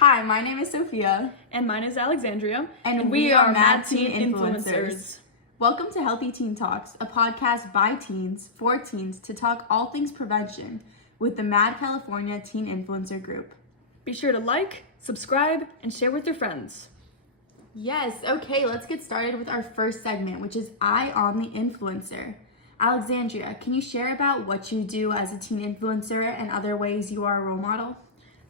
Hi, my name is Sophia. And mine is Alexandria. And we are Mad Teen Influencers. Welcome to Healthy Teen Talks, a podcast by teens, for teens, to talk all things prevention with the Mad California Teen Influencer Group. Be sure to like, subscribe, and share with your friends. Yes, okay, let's get started with our first segment, which is Eye on the Influencer. Alexandria, can you share about what you do as a teen influencer and other ways you are a role model?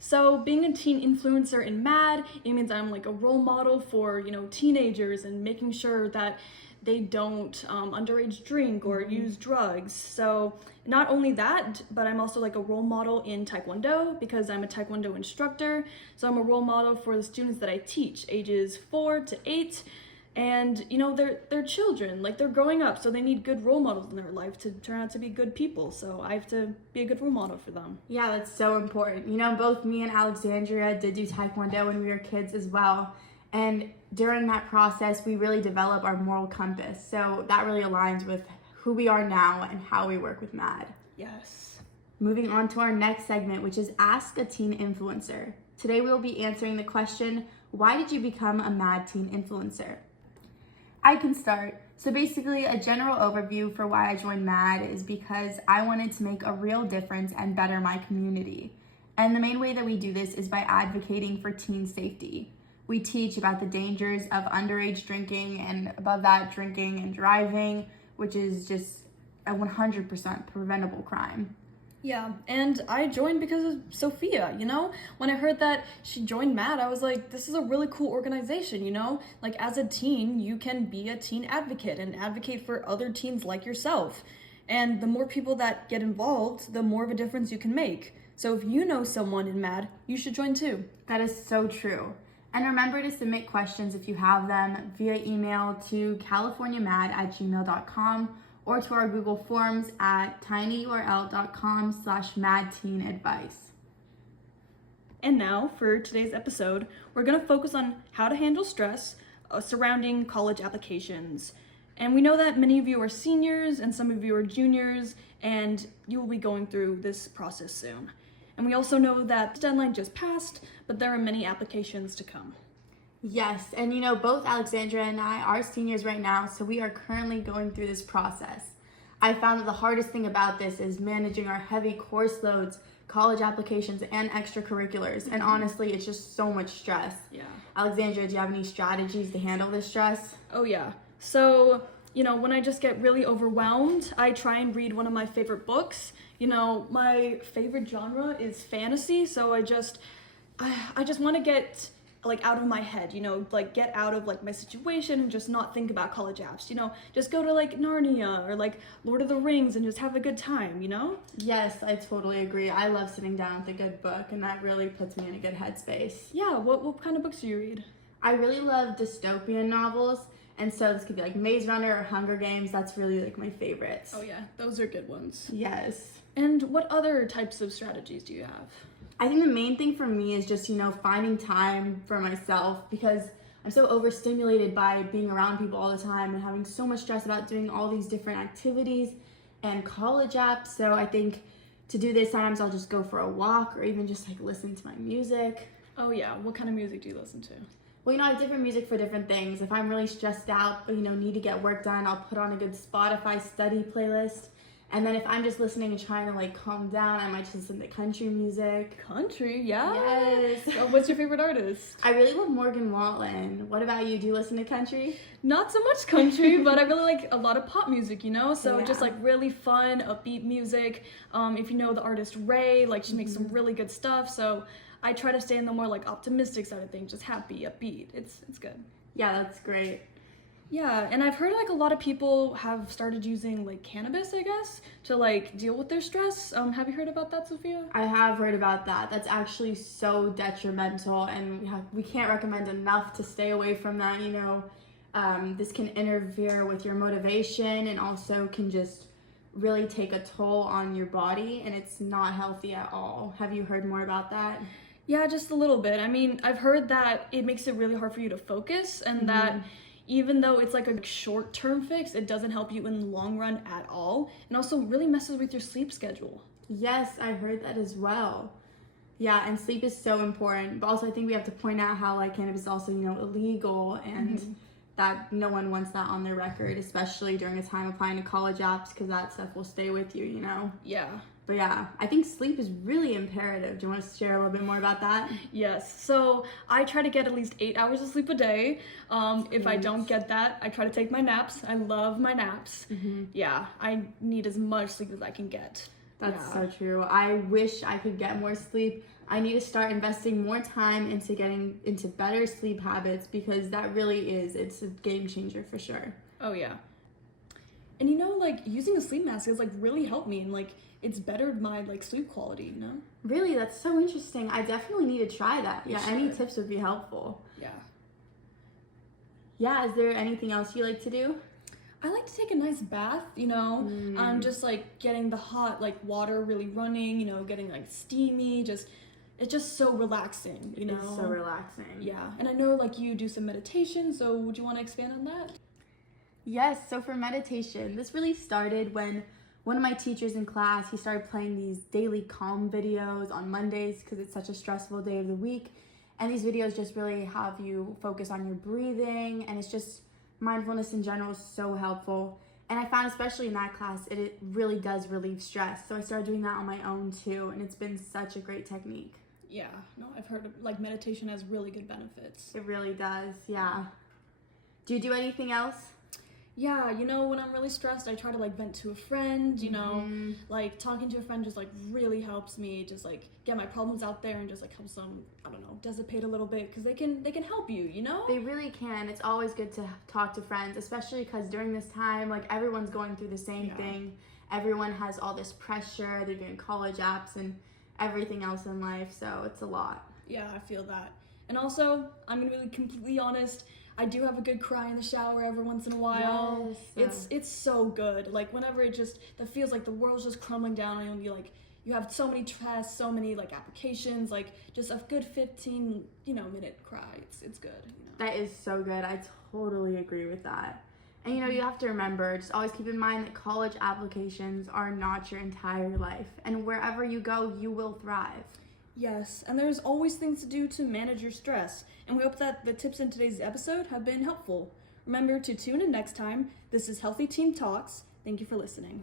So being a teen influencer in MAD, it means I'm like a role model for, teenagers and making sure that they don't underage drink or use drugs. So not only that, but I'm also like a role model in Taekwondo because I'm a Taekwondo instructor. So I'm a role model for the students that I teach, ages 4 to 8. And they're children, like they're growing up, so they need good role models in their life to turn out to be good people. So I have to be a good role model for them. Yeah, that's so important. Both me and Alexandria did do Taekwondo when we were kids as well. And during that process, we really develop our moral compass. So that really aligns with who we are now and how we work with MAD. Yes. Moving on to our next segment, which is Ask a Teen Influencer. Today we will be answering the question, why did you become a MAD Teen Influencer? I can start. So basically, a general overview for why I joined MAD is because I wanted to make a real difference and better my community. And the main way that we do this is by advocating for teen safety. We teach about the dangers of underage drinking and above that, drinking and driving, which is just a 100% preventable crime. Yeah, and I joined because of Sofia, When I heard that she joined MAD, I was like, this is a really cool organization, Like, as a teen, you can be a teen advocate and advocate for other teens like yourself. And the more people that get involved, the more of a difference you can make. So if you know someone in MAD, you should join too. That is so true. And remember to submit questions if you have them via email to californiamad@gmail.com or to our Google Forms at tinyurl.com/madteenadvice. And now, for today's episode, we're going to focus on how to handle stress surrounding college applications. And we know that many of you are seniors and some of you are juniors, and you will be going through this process soon. And we also know that the deadline just passed, but there are many applications to come. Yes, and both Alexandra and I are seniors right now, so we are currently going through this process. I found that the hardest thing about this is managing our heavy course loads, college applications, and extracurriculars. And honestly, it's just so much stress. Yeah. Alexandra, do you have any strategies to handle this stress? Oh yeah. So, when I just get really overwhelmed, I try and read one of my favorite books. My favorite genre is fantasy, so I just want to get out of my head, get out of my situation and just not think about college apps, just go to Narnia or Lord of the Rings and just have a good time, Yes, I totally agree. I love sitting down with a good book, and that really puts me in a good headspace. Yeah, what kind of books do you read? I really love dystopian novels, and so this could be Maze Runner or Hunger Games. That's really my favorites. Oh yeah, those are good ones. Yes. And what other types of strategies do you have? I think the main thing for me is just, finding time for myself, because I'm so overstimulated by being around people all the time and having so much stress about doing all these different activities and college apps. So I think to do this, sometimes I'll just go for a walk or even just listen to my music. Oh yeah, what kind of music do you listen to? Well, I have different music for different things. If I'm really stressed out, but need to get work done, I'll put on a good Spotify study playlist. And then if I'm just listening and trying to calm down, I might just listen to country music. Country, yeah? Yes. What's your favorite artist? I really love Morgan Wallen. What about you? Do you listen to country? Not so much country, but I really like a lot of pop music, So Yeah. just really fun, upbeat music. If you know the artist Ray, she makes some really good stuff. So I try to stay in the more optimistic side of things, just happy, upbeat. It's good. Yeah, that's great. Yeah, and I've heard a lot of people have started using cannabis, I guess, to deal with their stress. Have you heard about that, Sophia? I have heard about that. That's actually so detrimental, and we can't recommend enough to stay away from that. This can interfere with your motivation and also can just really take a toll on your body, and it's not healthy at all. Have you heard more about that? Yeah, just a little bit. I mean, I've heard that it makes it really hard for you to focus, and that even though it's a short-term fix, it doesn't help you in the long run at all, and also really messes with your sleep schedule. Yes, I heard that as well. Yeah, and sleep is so important. But also I think we have to point out how like cannabis is also, illegal, and that no one wants that on their record, especially during a time applying to college apps, because that stuff will stay with you. Yeah. But yeah, I think sleep is really imperative. Do you want to share a little bit more about that? Yes. So I try to get at least 8 hours of sleep a day. If I don't get that, I try to take my naps. I love my naps. Yeah, I need as much sleep as I can get. That's so true. I wish I could get more sleep. I need to start investing more time into getting into better sleep habits, because that really it's a game changer for sure. Oh yeah. And like using a sleep mask has like really helped me, and like it's bettered my like sleep quality, Really? That's so interesting. I definitely need to try that. Yeah, sure. Any tips would be helpful. Yeah. Yeah, is there anything else you like to do? I like to take a nice bath, just like getting the hot like water really running, getting like steamy, it's just so relaxing, It's so relaxing. Yeah, and I know like you do some meditation, so would you want to expand on that? Yes, so for meditation, this really started when one of my teachers in class, he started playing these daily calm videos on Mondays, because it's such a stressful day of the week. And these videos just really have you focus on your breathing, and it's just mindfulness in general is so helpful. And I found, especially in that class, it really does relieve stress. So I started doing that on my own too, and it's been such a great technique. Yeah, no, I've heard like meditation has really good benefits. It really does, yeah. Do you do anything else? Yeah, when I'm really stressed, I try to like vent to a friend, like talking to a friend just like really helps me just like get my problems out there, and just like helps them, I don't know, dissipate a little bit, because they can help you, They really can. It's always good to talk to friends, especially because during this time, like everyone's going through the same thing. Everyone has all this pressure. They're doing college apps and everything else in life, so it's a lot. Yeah, I feel that. And also, I'm gonna be completely honest, I do have a good cry in the shower every once in a while. Yes. It's so good. Like whenever that feels like the world's just crumbling down on you, and you have so many tests, so many like applications, like just a good 15 minute cry. It's good. That is so good. I totally agree with that. And you have to remember, just always keep in mind that college applications are not your entire life, and wherever you go, you will thrive. Yes, and there's always things to do to manage your stress, and we hope that the tips in today's episode have been helpful. Remember to tune in next time. This is Healthy Teen Talks. Thank you for listening.